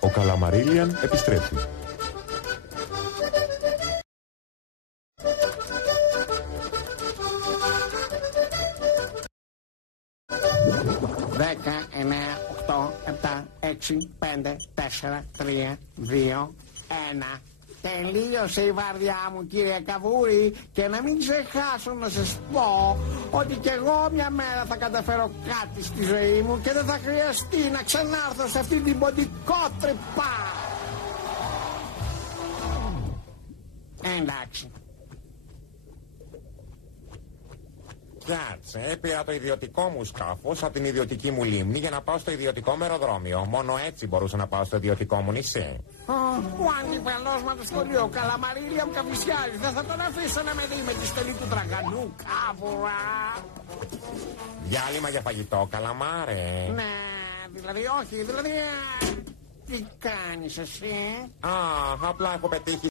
Ο Καλαμαρίλιαν επιστρέφει. Δέκα, 9, 8, 7, 6, 5, 4, 3, 2, 1. Τελείωσε η βάρδιά μου, κύριε Καβούρη, και να μην ξεχάσω να σας πω ότι κι εγώ μια μέρα θα καταφέρω κάτι στη ζωή μου και δεν θα χρειαστεί να ξανάρθω σε αυτή την ποντικότρυπα. Εντάξει. Κάτσε, πήρα το ιδιωτικό μου σκάφος από την ιδιωτική μου λίμνη για να πάω στο ιδιωτικό μου αεροδρόμιο. Μόνο έτσι μπορούσα να πάω στο ιδιωτικό μου νησί. Ο αντιπαλός μα το σχολείο, Καλαμαρίλια μου Καβυσιάρη. Δεν θα τον αφήσω να με δει με τη στολή του τραγανού, Κάβουρα. Διάλειμμα για φαγητό, Καλαμάρε. Ναι, δηλαδή όχι, δηλαδή... Τι κάνεις εσύ? Απλά έχω πετύχει